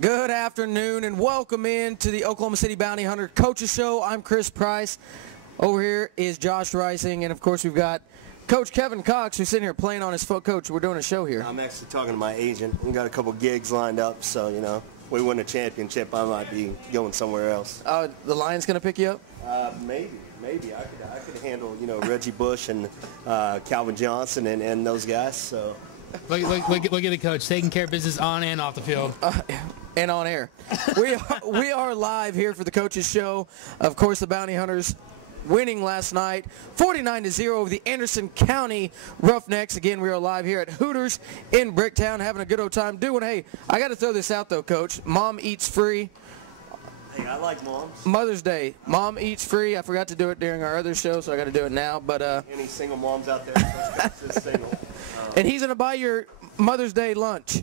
Good afternoon and welcome in to the Oklahoma City Bounty Hunter Coaches Show. I'm Chris Price. Over here is Josh Reising, and of course we've got Coach Kevin Cox, who's sitting here playing on his foot. Coach, we're doing a show here. I'm actually talking to my agent. We got a couple gigs lined up, so we win a championship, I might be going somewhere else. The Lions going to pick you up? Maybe. I could handle Reggie Bush and Calvin Johnson and those guys. So look at the coach taking care of business on and off the field. And on air. We are live here for the Coaches Show. Of course, the Bounty Hunters winning last night 49-0 over the Anderson County Roughnecks. Again, we are live here at Hooters in Bricktown, having a good old time doing. Hey, I got to throw this out though, Coach. Mom eats free. Hey, I like moms. Mother's Day, Mom eats free. I forgot to do it during our other show, so I got to do it now. But any single moms out there? Single. And he's gonna buy your Mother's Day lunch,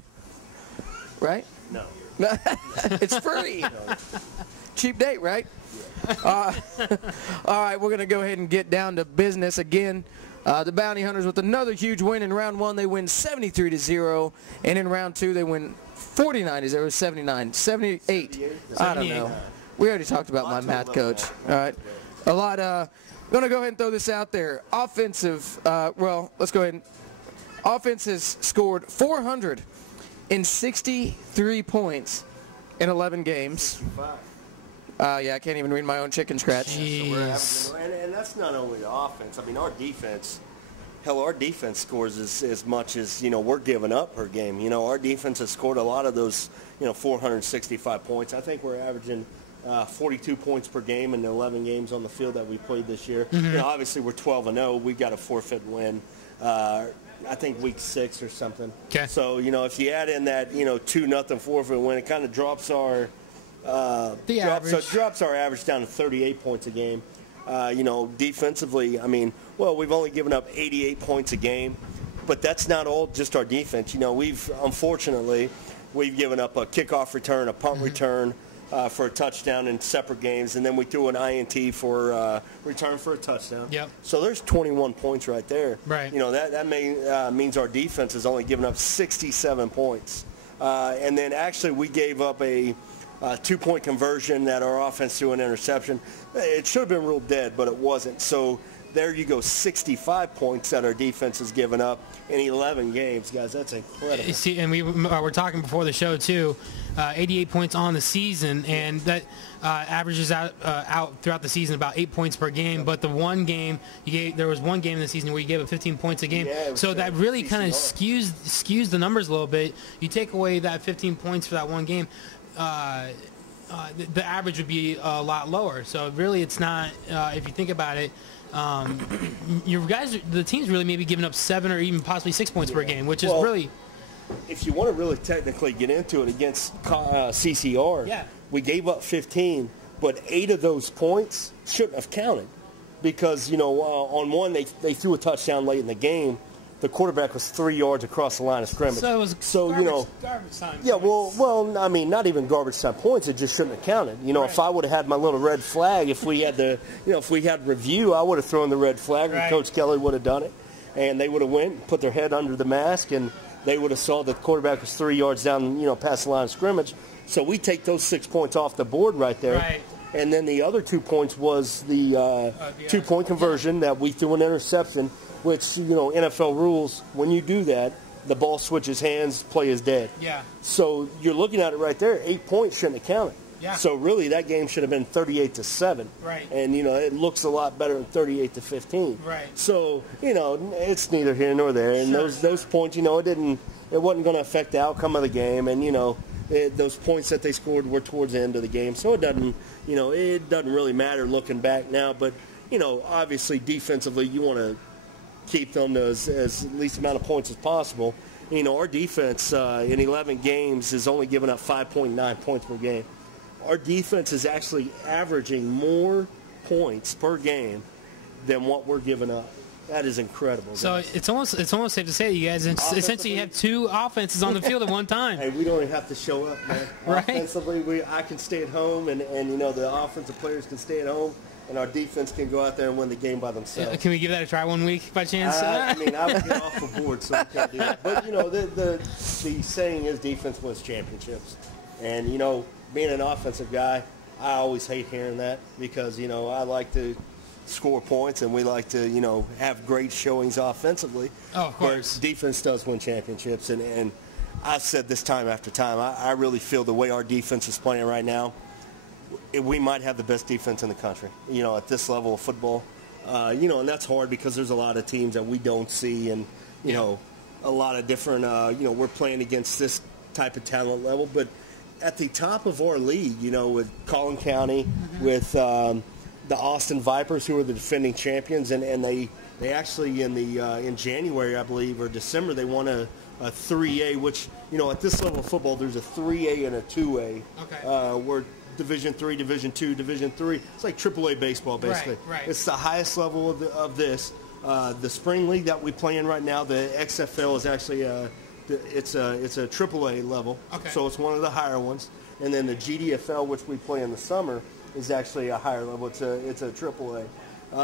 right? No. It's free. No. Cheap date, right? Yeah. All right, we're going to go ahead and get down to business again. The Bounty Hunters with another huge win in round one. They win 73-0, and in round two they win 49-0, 79, 78. I don't know. We already talked about my math coach. All right, a lot. I'm going to go ahead and throw this out there. Offensive. Well, let's go ahead and. Offense has scored 463 points in 11 games. Yeah, I can't even read my own chicken scratch. So and that's not only the offense. I mean, our defense, our defense scores as much as, we're giving up per game. Our defense has scored a lot of those, 465 points. I think we're averaging 42 points per game in the 11 games on the field that we played this year. Mm-hmm. Obviously, we're 12-0. We got a forfeit win. I think week 6 or something. Okay. So, if you add in that, 2-0 forfeit win, it kind of drops our drops our average down to 38 points a game. Defensively, we've only given up 88 points a game, but that's not all just our defense. Unfortunately, we've given up a kickoff return, a punt return, for a touchdown in separate games, and then we threw an INT for return for a touchdown. Yep. So there's 21 points right there. Right. That means our defense has only given up 67 points. And then actually we gave up a 2-point conversion that our offense threw an interception. It should have been ruled dead, but it wasn't. So there you go, 65 points that our defense has given up in 11 games. Guys, that's incredible. See, and we were talking before the show, too. 88 points on the season, and that averages out throughout the season about 8 points per game. But the one game, there was one game in the season where you gave up 15 points a game. Yeah, so that really kind of skews the numbers a little bit. You take away that 15 points for that one game, the average would be a lot lower. So really it's not, if you think about it, the team's really maybe giving up 7 or even possibly 6 points per game, which is really... If you want to really technically get into it against CCR, we gave up 15, but 8 of those points shouldn't have counted because, on one they threw a touchdown late in the game. The quarterback was 3 yards across the line of scrimmage. So it was garbage time. Yeah, not even garbage time points. It just shouldn't have counted. Right. If I would have had my little red flag, if we had if we had review, I would have thrown the red flag, and Coach Kelly would have done it, and they would have went and put their head under the mask, and they would have saw that the quarterback was 3 yards down, past the line of scrimmage. So we take those 6 points off the board right there. Right. And then the other 2 points was the 2-point conversion that we threw an interception, which, NFL rules, when you do that, the ball switches hands, play is dead. Yeah. So you're looking at it right there, 8 points shouldn't have counted. Yeah. So really that game should have been 38-7. Right. And, it looks a lot better than 38-15. Right. So, it's neither here nor there. And those points, it wasn't going to affect the outcome of the game. And, those points that they scored were towards the end of the game. So it doesn't really matter looking back now. But, obviously defensively you want to keep them to as least amount of points as possible. Our defense in 11 games has only given up 5.9 points per game. Our defense is actually averaging more points per game than what we're giving up. That is incredible. So guys. it's almost safe to say you guys essentially have 2 offenses on the field at one time. Hey, we don't even have to show up, man. Right. Offensively, I can stay at home, and the offensive players can stay at home, and our defense can go out there and win the game by themselves. Can we give that a try one week by chance? I would get off the board, so we can't do that. But, the saying is defense wins championships. And, you know, being an offensive guy, I always hate hearing that because, you know, I like to score points and we like to, you know, have great showings offensively. Oh, of course. But defense does win championships. And I've said this time after time, I really feel the way our defense is playing right now, we might have the best defense in the country, you know, at this level of football. You know, and that's hard because there's a lot of teams that we don't see and, you know, a lot of different, you know, we're playing against this type of talent level. But at the top of our league, you know, with Collin County, with the Austin Vipers, who are the defending champions, and they actually in January, I believe, or December, they won a 3A, which, you know, at this level of football, there's a 3A and a 2A. Okay. We're Division 3, Division 2, Division 3. It's like AAA baseball, basically. Right. It's the highest level of this. The spring league that we play in right now, the XFL, is actually it's a AAA level. Okay. So it's one of the higher ones. And then the GDFL, which we play in the summer, is actually a higher level. It's a AAA.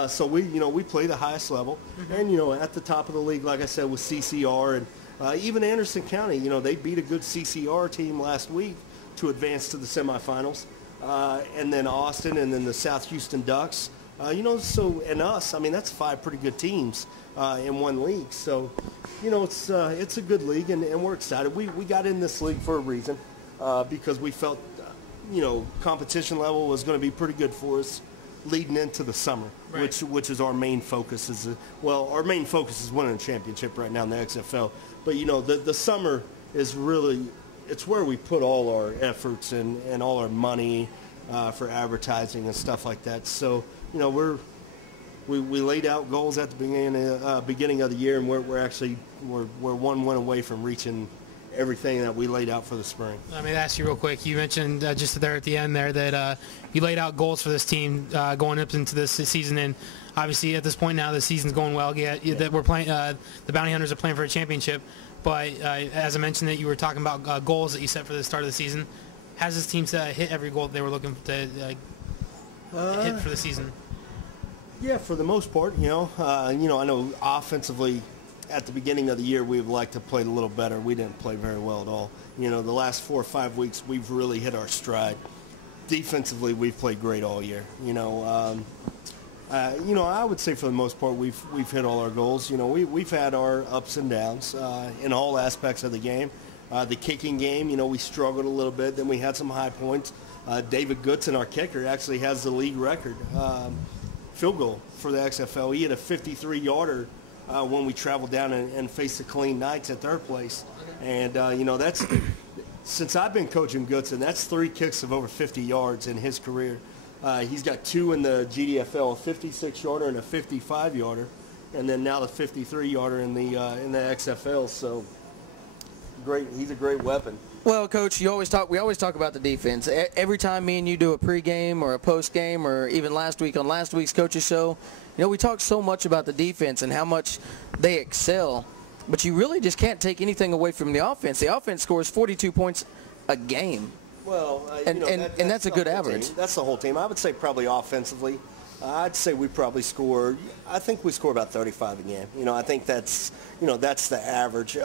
So we play the highest level, and you know, at the top of the league, like I said, with CCR and even Anderson County, you know, they beat a good CCR team last week to advance to the semifinals. And then Austin, and then the South Houston Ducks. You know, so, and us, I mean, that's 5 pretty good teams in one league. So, you know, it's a good league, and we're excited. We got in this league for a reason because we felt, you know, competition level was going to be pretty good for us leading into the summer, right. which is our main focus. Our main focus is winning a championship right now in the XFL. But, you know, the summer is really, it's where we put all our efforts and all our money for advertising and stuff like that. So, you know, we laid out goals at the beginning of the year, and we're one win away from reaching everything that we laid out for the spring. Let me ask you real quick. You mentioned just there at the end there that you laid out goals for this team going up into this season, and obviously at this point now the season's going well. That we're playing. The Bounty Hunters are playing for a championship. But as I mentioned, that you were talking about goals that you set for the start of the season. Has this team hit every goal that they were looking to hit for the season? Yeah, for the most part, you know. I know offensively at the beginning of the year we would like to play a little better. We didn't play very well at all. You know, the last 4 or 5 weeks we've really hit our stride. Defensively, we've played great all year. You know, I would say for the most part we've hit all our goals. You know, we've had our ups and downs in all aspects of the game. The kicking game, you know, we struggled a little bit. Then we had some high points. David Goodson, our kicker, actually has the league record field goal for the XFL. He had a 53-yarder when we traveled down and faced the Killeen Knights at their place. And, you know, that's since I've been coaching Goodson, that's 3 kicks of over 50 yards in his career. He's got 2 in the GDFL, a 56-yarder and a 55-yarder, and then now the 53-yarder in the XFL. So great, he's a great weapon. Well, Coach, we always talk about the defense. Every time me and you do a pregame or a postgame, or even last week on last week's Coach's Show, you know, we talk so much about the defense and how much they excel, but you really just can't take anything away from the offense. The offense scores 42 points a game. Well, and that's a good average. That's the whole team. I would say probably offensively, I'd say we probably score. I think we score about 35 a game. You know, I think that's the average.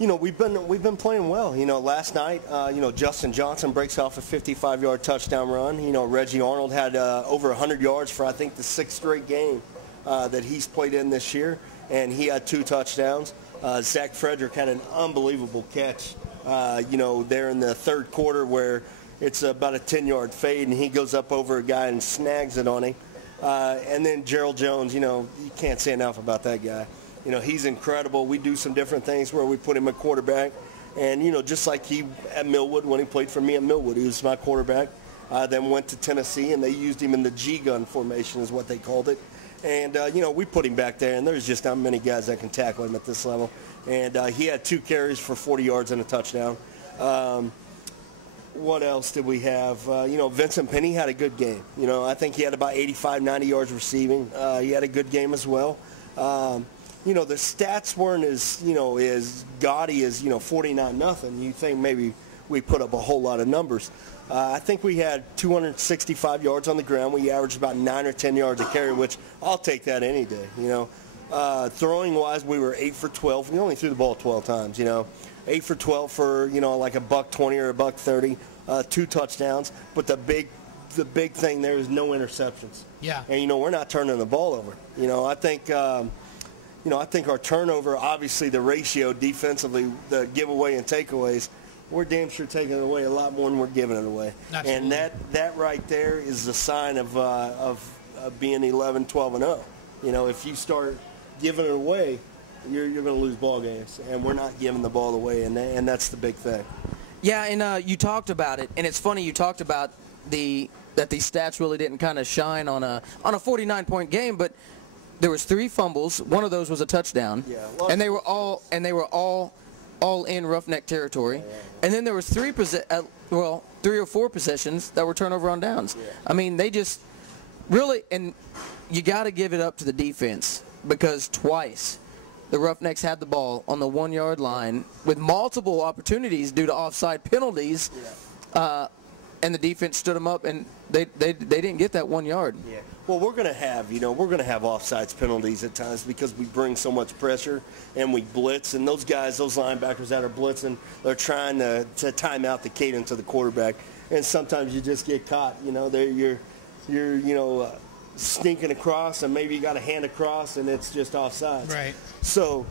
You know, we've been playing well. You know, last night, you know, Justin Johnson breaks off a 55-yard touchdown run. You know, Reggie Arnold had over 100 yards for I think the 6th straight game that he's played in this year, and he had 2 touchdowns. Zach Frederick had an unbelievable catch. You know, there in the 3rd quarter where it's about a 10-yard fade, and he goes up over a guy and snags it on him. And then Gerald Jones, you know, you can't say enough about that guy. You know, he's incredible. We do some different things where we put him at quarterback. And, you know, just like he at Millwood, when he played for me at Millwood, he was my quarterback. Then went to Tennessee, and they used him in the G-gun formation is what they called it. And, you know, we put him back there, and there's just not many guys that can tackle him at this level. And he had 2 carries for 40 yards and a touchdown. What else did we have? You know, Vincent Penny had a good game. You know, I think he had about 85, 90 yards receiving. He had a good game as well. You know, the stats weren't as gaudy as, 49-0. You think maybe we put up a whole lot of numbers. I think we had 265 yards on the ground. We averaged about 9 or 10 yards a carry, which I'll take that any day. You know, Throwing-wise, we were 8 for 12. We only threw the ball 12 times, 8 for 12 for, like a $120 or a $130, 2 touchdowns. But the big thing there is no interceptions. Yeah. And, we're not turning the ball over. I think our turnover, obviously the ratio defensively, the giveaway and takeaways, we're damn sure taking it away a lot more than we're giving it away. Absolutely. And that right there is the sign of being 11, 12, and 0. If you start giving it away, you're going to lose ball games, and we're not giving the ball away, and that's the big thing. Yeah, and you talked about it, and it's funny you talked about that these stats really didn't kind of shine on a 49-point game, but there was 3 fumbles. One of those was a touchdown, and they were all in Roughneck territory. Yeah. And then there was 3 or 4 possessions that were turnover on downs. Yeah. I mean, they just really, and you got to give it up to the defense, because twice the Roughnecks had the ball on the 1-yard line with multiple opportunities due to offside penalties, and the defense stood them up, and they didn't get that 1 yard. Yeah. Well, we're going to have offsides penalties at times because we bring so much pressure and we blitz, and those linebackers that are blitzing, they're trying to time out the cadence of the quarterback, and sometimes you just get caught. You're sneaking across, and maybe you got a hand across, and it's just offsides. Right. So,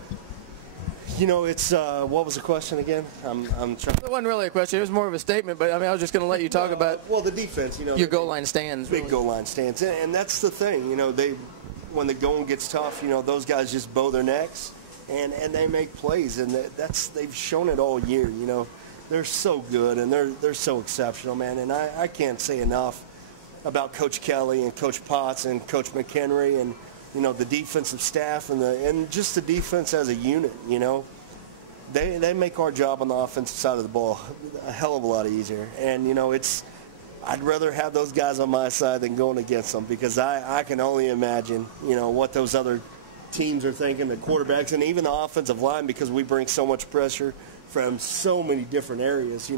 it's what was the question again? I'm trying. It wasn't really a question. It was more of a statement. But I was just going to let you talk about. Well, the defense. Your goal line stands. Big goal line stands, and that's the thing. When the going gets tough, those guys just bow their necks, and they make plays, and they've shown it all year. They're so good, and they're so exceptional, man. And I can't say enough about Coach Kelly and Coach Potts and Coach McHenry and the defensive staff and just the defense as a unit. They make our job on the offensive side of the ball a hell of a lot easier. And I'd rather have those guys on my side than going against them, because I can only imagine what those other teams are thinking, the quarterbacks and even the offensive line, because we bring so much pressure from so many different areas.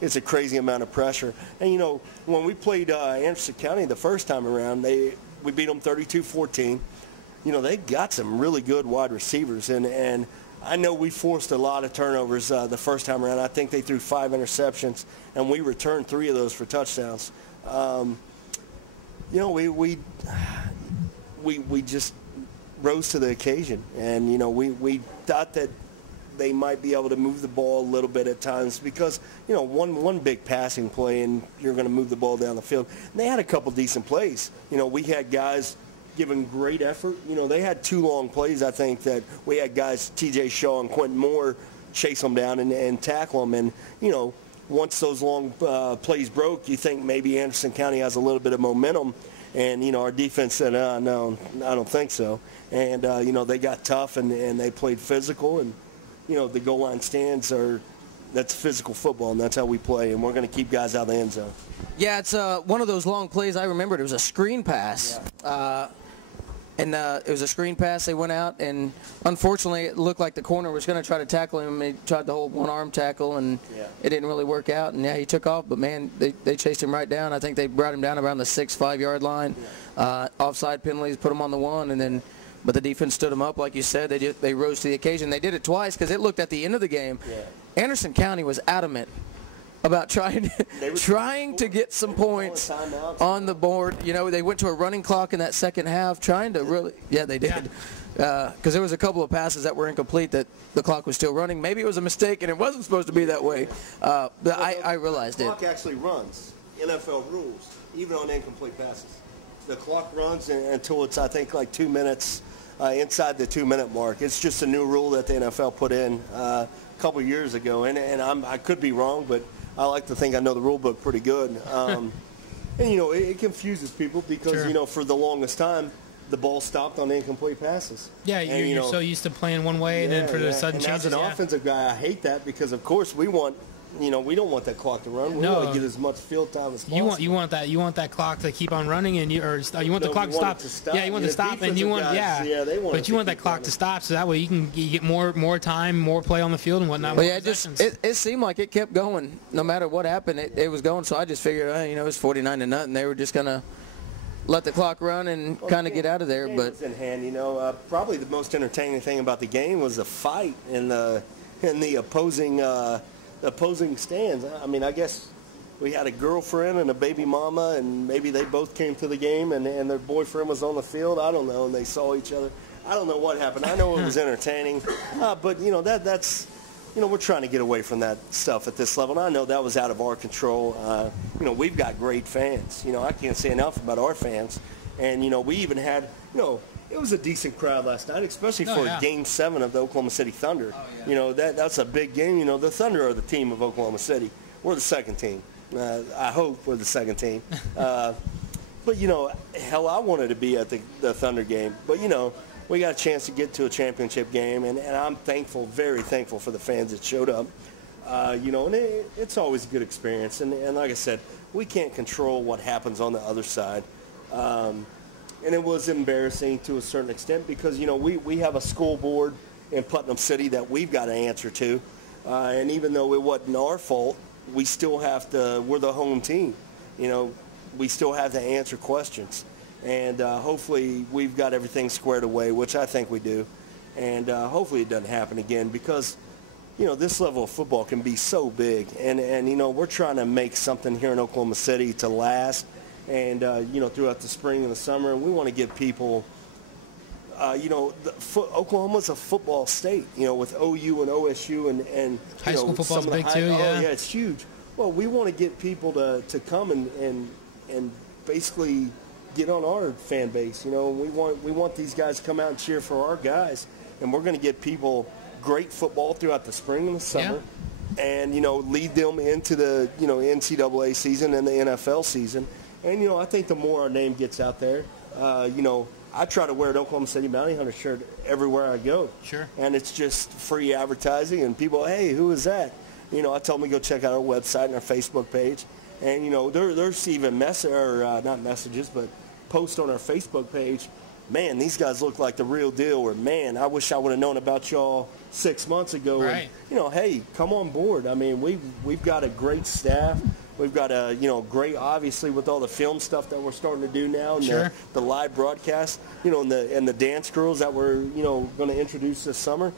It's a crazy amount of pressure. And, when we played Anderson County the first time around, we beat them 32-14. They got some really good wide receivers. And I know we forced a lot of turnovers the first time around. I think they threw 5 interceptions, and we returned 3 of those for touchdowns. We just rose to the occasion. And, we thought that they might be able to move the ball a little bit at times, because one big passing play and you're going to move the ball down the field. And they had a couple decent plays. We had guys giving great effort. They had 2 long plays. I think that we had guys, T.J. Shaw and Quentin Moore, chase them down and tackle them. And once those long plays broke, you think maybe Anderson County has a little bit of momentum. And our defense said, no, I don't think so. And they got tough and they played physical. And the goal line stands that's physical football, and that's how we play, and we're going to keep guys out of the end zone. Yeah, it's one of those long plays. I remembered it was a screen pass. Yeah. It was a screen pass. They went out, and unfortunately it looked like the corner was going to try to tackle him. He tried to hold one-arm tackle, and it didn't really work out. And, he took off, but, man, they chased him right down. I think they brought him down around the 6-5-yard line. Offside penalties, put him on the 1, and then – but the defense stood them up, like you said. They rose to the occasion. They did it twice because it looked at the end of the game. Yeah. Anderson County was adamant about trying to get some points on the board. They went to a running clock in that second half, trying to really. Yeah, they did. Because there was a couple of passes that were incomplete that the clock was still running. Maybe it was a mistake and it wasn't supposed to be that way. But I realized it. The clock actually runs. NFL rules, even on incomplete passes. The clock runs until it's, I think, like 2 minutes. Inside the 2-minute mark. It's just a new rule that the NFL put in a couple of years ago, and I could be wrong, but I like to think I know the rule book pretty good. And it confuses people because for the longest time the ball stopped on incomplete passes. Yeah, you're so used to playing one way, and then for the sudden changes. As an offensive guy, I hate that because of course we want. We don't want that clock to run. We want to get as much field time as possible. You want that clock to keep on running, and you want the clock to stop. Yeah, you want to stop, and you want but you want that clock to stop, so that way you get more time, more play on the field and whatnot. Well, it seemed like it kept going no matter what happened. It was going. So I just figured, it's 49-0. They were just gonna let the clock run and kind of get out of there. But But it was in hand, you know. Probably the most entertaining thing about the game was the fight in the opposing stands. I mean, I guess we had a girlfriend and a baby mama, and maybe they both came to the game, and their boyfriend was on the field. I don't know, and they saw each other. I don't know what happened. I know it was entertaining, but you know that's. You know, we're trying to get away from that stuff at this level. And I know that was out of our control. You know, we've got great fans. You know, I can't say enough about our fans. And, you know, we even had, you know, it was a decent crowd last night, especially for Game 7 of the Oklahoma City Thunder. Oh, yeah. You know, that's a big game. You know, the Thunder are the team of Oklahoma City. We're the second team. I hope we're the second team. But, you know, hell, I wanted to be at the Thunder game. But, you know, we got a chance to get to a championship game, and I'm thankful, very thankful for the fans that showed up. You know, and it's always a good experience. And like I said, we can't control what happens on the other side. And it was embarrassing to a certain extent because, you know, we have a school board in Putnam City that we've got to answer to. And even though it wasn't our fault, we still have to, we're the home team. You know, we still have to answer questions. And hopefully we've got everything squared away, which I think we do. And hopefully it doesn't happen again because, you know, this level of football can be so big. And you know, we're trying to make something here in Oklahoma City to last and, you know, throughout the spring and the summer. And we want to give people, you know, Oklahoma's a football state, you know, with OU and OSU and high school football's big too, yeah. Oh, yeah, it's huge. Well, we want to get people to come and basically get on our fan base. You know, we want these guys to come out and cheer for our guys, and we're going to get people great football throughout the spring and the summer, and you know, lead them into the NCAA season and the NFL season. And you know, I think the more our name gets out there, you know, I try to wear an Oklahoma City Bounty Hunter shirt everywhere I go. Sure. And it's just free advertising, and people, hey, who is that? You know, I tell them to go check out our website and our Facebook page, and you know, there's even not messages, but post on our Facebook page, man, these guys look like the real deal, or man, I wish I would have known about y'all 6 months ago. Right. And, you know, hey, come on board. I mean, we've got a great staff. We've got a, you know, great, obviously, with all the film stuff that we're starting to do now, and sure. the live broadcast, you know, and the dance girls that we're, you know, going to introduce this summer.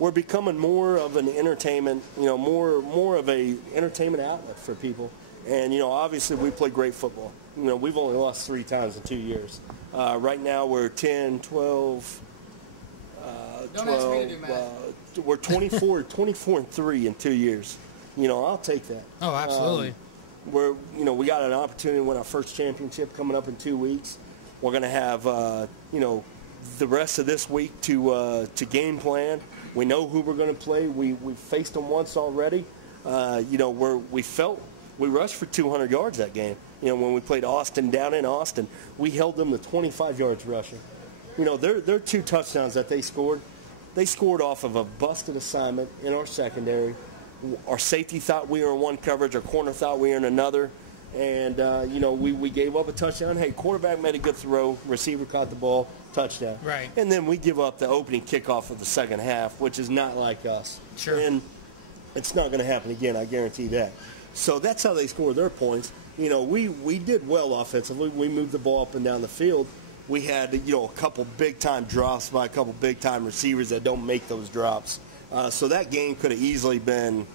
We're becoming more of an entertainment, you know, more of a entertainment outlet for people. And, you know, obviously we play great football. You know, we've only lost 3 times in 2 years. Right now we're 10, 12, 12. We're 24 and 3 in 2 years. You know, I'll take that. Oh, absolutely. We got an opportunity to win our first championship coming up in 2 weeks. We're going to have, you know, the rest of this week to game plan. We know who we're going to play. We've faced them once already. You know, we rushed for 200 yards that game. You know, when we played Austin down in Austin, we held them to 25 yards rushing. You know, their 2 touchdowns that they scored off of a busted assignment in our secondary. Our safety thought we were in one coverage. Our corner thought we were in another. And, you know, we gave up a touchdown. Hey, quarterback made a good throw. Receiver caught the ball. Touchdown. Right. And then we give up the opening kickoff of the second half, which is not like us. Sure. And it's not going to happen again, I guarantee that. So that's how they score their points. You know, we did well offensively. We moved the ball up and down the field. We had, you know, a couple big-time drops by a couple big-time receivers that don't make those drops. So that game could have easily been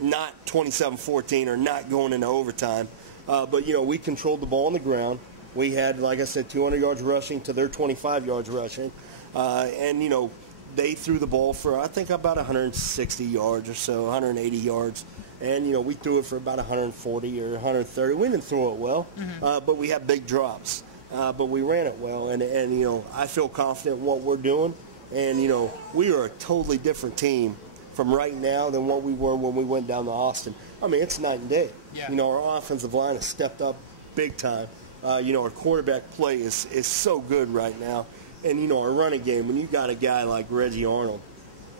not 27-14 or not going into overtime. But, you know, we controlled the ball on the ground. We had, like I said, 200 yards rushing to their 25 yards rushing. And, you know, they threw the ball for, I think, about 160 yards or so, 180 yards. And, you know, we threw it for about 140 or 130. We didn't throw it well, but we had big drops. But we ran it well. And, you know, I feel confident in what we're doing. And, you know, we are a totally different team from right now than what we were when we went down to Austin. I mean, it's night and day. Yeah. You know, our offensive line has stepped up big time. You know, our quarterback play is so good right now. And, you know, our running game, when you got a guy like Reggie Arnold,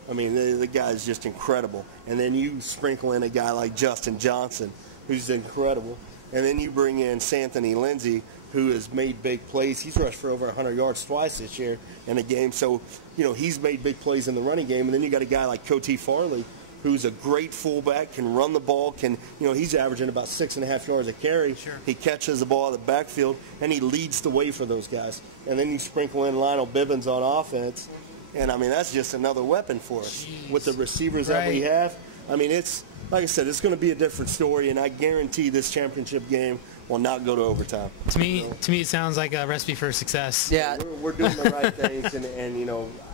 I mean, the guy's just incredible. And then you sprinkle in a guy like Justin Johnson, who's incredible. And then you bring in Santhony Lindsay, who has made big plays. He's rushed for over 100 yards twice this year in a game. So, you know, he's made big plays in the running game. And then you got a guy like Coty Farley, who's a great fullback, can run the ball, he's averaging about 6.5 yards a carry. Sure. He catches the ball out of the backfield, and he leads the way for those guys. And then you sprinkle in Lionel Bibbins on offense, and, I mean, that's just another weapon for us. Jeez. With the receivers that we have. I mean, it's, like I said, it's going to be a different story, and I guarantee this championship game will not go to overtime. To me, it sounds like a recipe for success. Yeah. We're doing the right things, and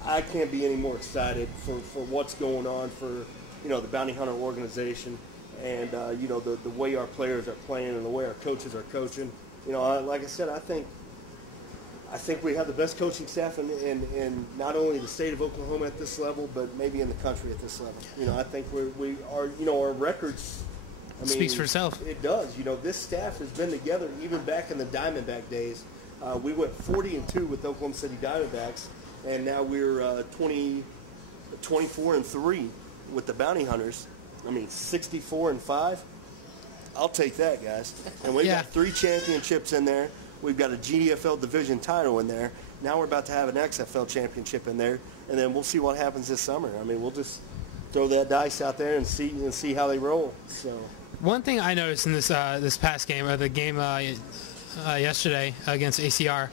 I can't be any more excited for what's going on for, the Bounty Hunter organization and, the way our players are playing and the way our coaches are coaching. Like I said, I think we have the best coaching staff in not only the state of Oklahoma at this level, but maybe in the country at this level. I think we are, our records, Speaks for itself. It does. This staff has been together even back in the Diamondback days. We went 40-2 with Oklahoma City Diamondbacks, and now we're 24-3 with the Bounty Hunters. 64-5. I'll take that, guys. And we've got 3 championships in there. We've got a GDFL division title in there. Now we're about to have an XFL championship in there, and then we'll see what happens this summer. We'll just throw that dice out there and see how they roll. So. One thing I noticed in this past game, or the game yesterday against ACR,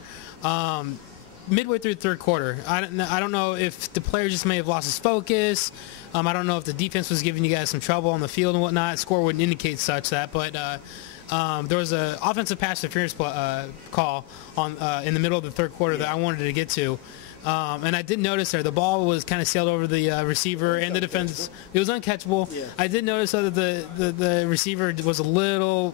midway through the third quarter, I don't know if the player just may have lost his focus. I don't know if the defense was giving you guys some trouble on the field and whatnot. Score wouldn't indicate such that, but there was an offensive pass interference call on in the middle of the third quarter that I wanted to get to. And I did notice there the ball was kind of sailed over the receiver and the defense. It was uncatchable. Yeah. I did notice that the receiver was a little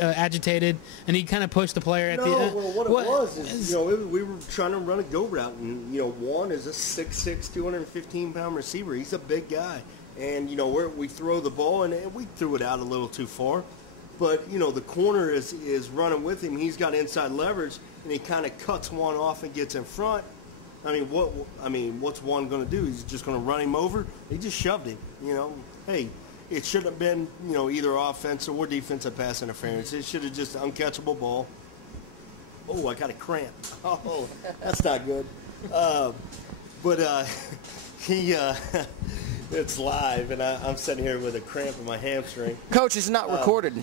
agitated, and he kind of pushed the player at the end. Well, what it was is, we were trying to run a go route, and Juan is a 6'6", 215-pound receiver. He's a big guy, and we throw the ball, and we threw it out a little too far. But the corner is running with him. He's got inside leverage, and he kind of cuts Juan off and gets in front. What's Juan going to do? He's just going to run him over? He just shoved him. Hey, it shouldn't have been, either offensive or defensive pass interference. It should have just uncatchable ball. Oh, I got a cramp. Oh, that's not good. It's live, and I'm sitting here with a cramp in my hamstring. Coach, it's not recorded.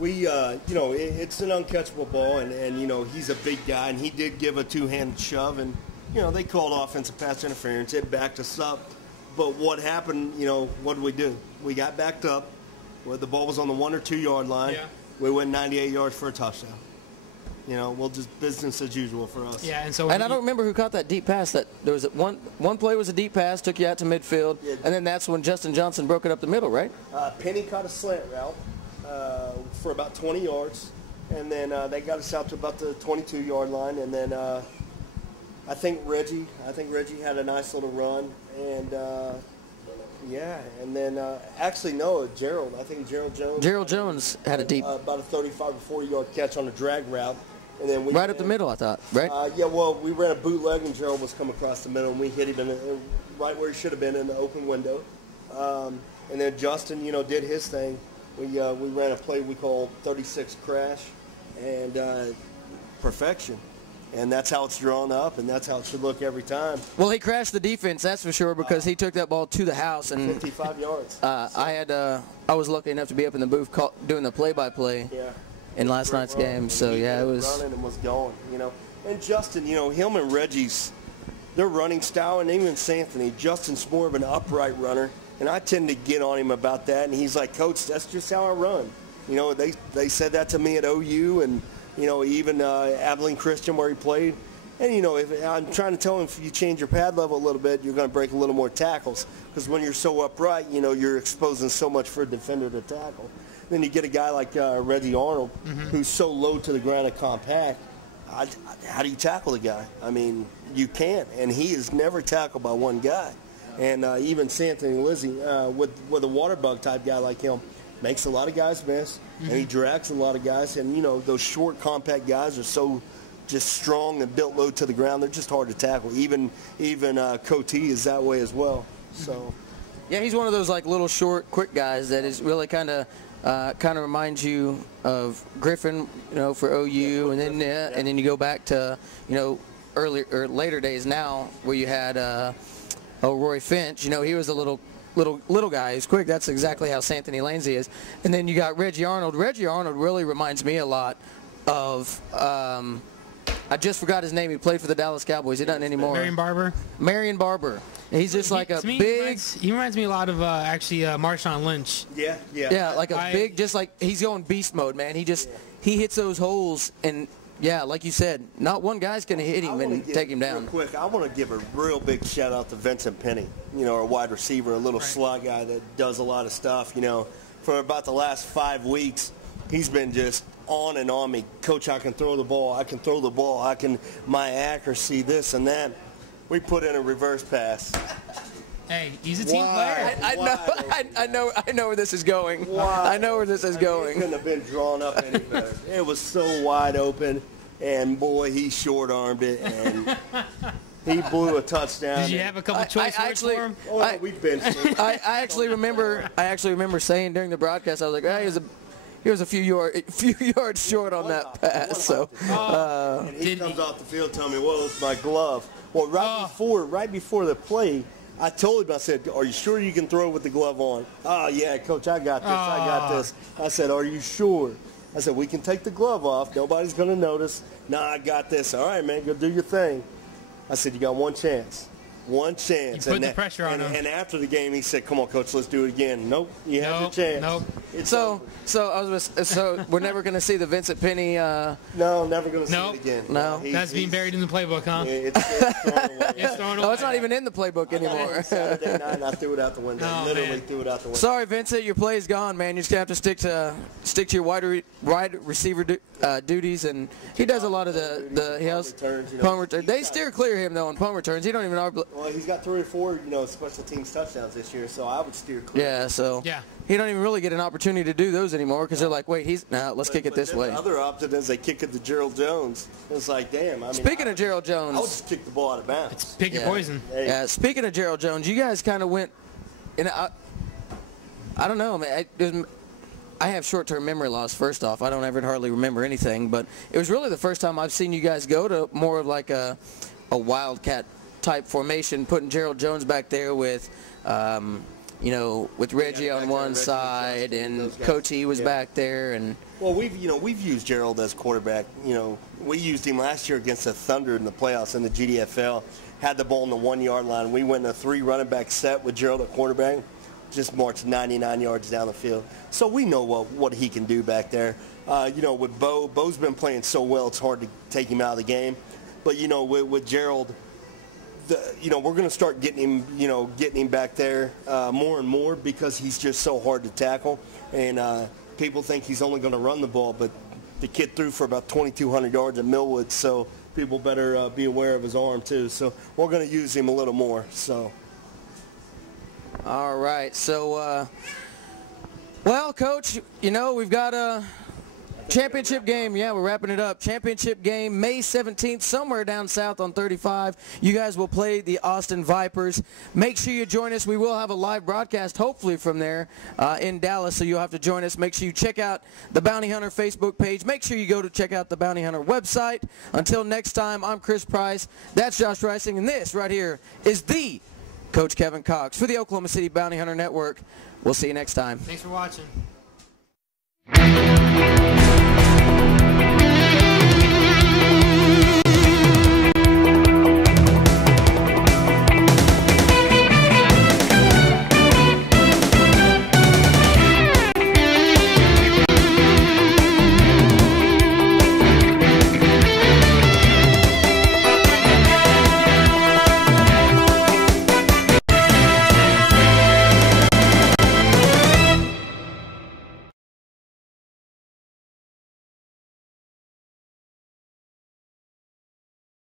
It's an uncatchable ball, and he's a big guy, and he did give a two-hand shove, and they called offensive pass interference. It backed us up. But what happened, what did we do? We got backed up. The ball was on the 1 or 2 yard line. Yeah. We went 98 yards for a touchdown. We'll just business as usual for us. Yeah, and I don't remember who caught that deep pass. That there was one play was a deep pass, took you out to midfield, and then that's when Justin Johnson broke it up the middle, right? Penny caught a slant route for about 20 yards, and then they got us out to about the 22-yard line, and then I think Reggie had a nice little run, and Gerald. I think Gerald Jones. Gerald Jones had a deep, about a 35 or 40-yard catch on a drag route, and then we right up the middle, I thought, right? We ran a bootleg, and Gerald was coming across the middle, and we hit him right where he should have been in the open window, and then Justin, did his thing. We ran a play we called 36 crash, and perfection. And that's how it's drawn up, and that's how it should look every time. Well, he crashed the defense, that's for sure, because he took that ball to the house. And 55 yards. I was lucky enough to be up in the booth doing the play-by-play in last night's game. So, it was running and was going, And Justin, him and Reggie's, their running style, and even Anthony, Justin's more of an upright runner, and I tend to get on him about that. And he's like, Coach, that's just how I run. They said that to me at OU, and even Abilene Christian where he played. And, if I'm trying to tell him if you change your pad level a little bit, you're going to break a little more tackles. Because when you're so upright, you're exposing so much for a defender to tackle. Then you get a guy like Reggie Arnold, who's so low to the ground and compact. How do you tackle the guy? You can't. And he is never tackled by one guy. And even Anthony Lizzie, with a water bug type guy like him, makes a lot of guys miss, and he drags a lot of guys. And, those short, compact guys are so just strong and built low to the ground. They're just hard to tackle. Even Coty is that way as well. So, yeah, he's one of those, little, short, quick guys that is really kind of reminds you of Griffin, for OU. And then you go back to, earlier or later days now where you had Roy Finch. He was a little little guy. He's quick. That's exactly how Santhony Lansey is. And then you got Reggie Arnold. Reggie Arnold really reminds me a lot of I just forgot his name. He played for the Dallas Cowboys. He doesn't anymore. Marion Barber. Marion Barber. He's just like a big. He reminds me a lot of Marshawn Lynch. Yeah. Yeah, like a big, just like he's going beast mode, man. He hits those holes, and yeah, like you said, not one guy's going to hit him and take him down. Real quick, I want to give a real big shout out to Vincent Penny. Our wide receiver, a little slot guy that does a lot of stuff. For about the last 5 weeks, he's been just on and on me. Coach, I can throw the ball. I can throw the ball. My accuracy, this and that. We put in a reverse pass. Hey, he's a team player. I know where this is going. I know where this is going. It couldn't have been drawn up any better. It was so wide open, and boy, he short-armed it, and he blew a touchdown. Did you have a couple choice words for him? Oh, we've been. I actually remember saying during the broadcast, I was like, he was a few yards short on that pass. So, and he comes off the field telling me, "Well, it's my glove." Well, right before the play, I told him, I said, "Are you sure you can throw with the glove on?" "Oh, yeah, Coach, I got this. I got this." I said, "Are you sure?" I said, "We can take the glove off. Nobody's going to notice." "Nah, I got this." "All right, man, go do your thing." I said, "You got one chance. One chance." You put the pressure on him. And after the game, he said, "Come on, Coach, let's do it again." "Nope, you have your chance." Nope. So we're never going to see the Vincent Penny. No, never going to see it again. No, that's being buried in the playbook, huh? It's thrown away. It's thrown away. Oh, it's not even in the playbook anymore. Saturday night, and I threw it out the window. Literally threw it out the window. Sorry, Vincent, your play's gone, man. You're just gonna have to stick to your wide receiver duties, and he does a lot of the punt returns. They steer clear him though on punt returns. He don't even know. Well, he's got 3 or 4, special teams touchdowns this year, so I would steer clear. Yeah, so he don't even really get an opportunity to do those anymore because they're like, wait, let's kick it this way. The other option is they kick it to Gerald Jones. It's like, damn. Speaking of Gerald Jones, I would just kick the ball out of bounds. Pick your poison. Yeah. Speaking of Gerald Jones, you guys kind of went, and I don't know, man. I have short-term memory loss. First off, I don't ever hardly remember anything, but it was really the first time I've seen you guys go to more of like a wildcat type formation, putting Gerald Jones back there with, with Reggie on one side, and Coach E was back there, and. Well, we've used Gerald as quarterback. We used him last year against the Thunder in the playoffs in the GDFL. Had the ball on the 1-yard line. We went in a 3 running back set with Gerald at quarterback. Just marched 99 yards down the field. So we know what he can do back there. With Bo's been playing so well, it's hard to take him out of the game. But with Gerald, we're going to start getting him back there more and more because he's just so hard to tackle. And people think he's only going to run the ball, but the kid threw for about 2,200 yards at Millwood, so people better be aware of his arm too. So we're going to use him a little more. So. All right. So, well, Coach, we've got a championship game. Yeah, we're wrapping it up. Championship game, May 17th, somewhere down south on 35. You guys will play the Austin Vipers. Make sure you join us. We will have a live broadcast, hopefully, from there in Dallas, so you'll have to join us. Make sure you check out the Bounty Hunter Facebook page. Make sure you go to check out the Bounty Hunter website. Until next time, I'm Chris Price. That's Josh Reising, and this right here is the Coach Kevin Cox for the Oklahoma City Bounty Hunter Network. We'll see you next time. Thanks for watching.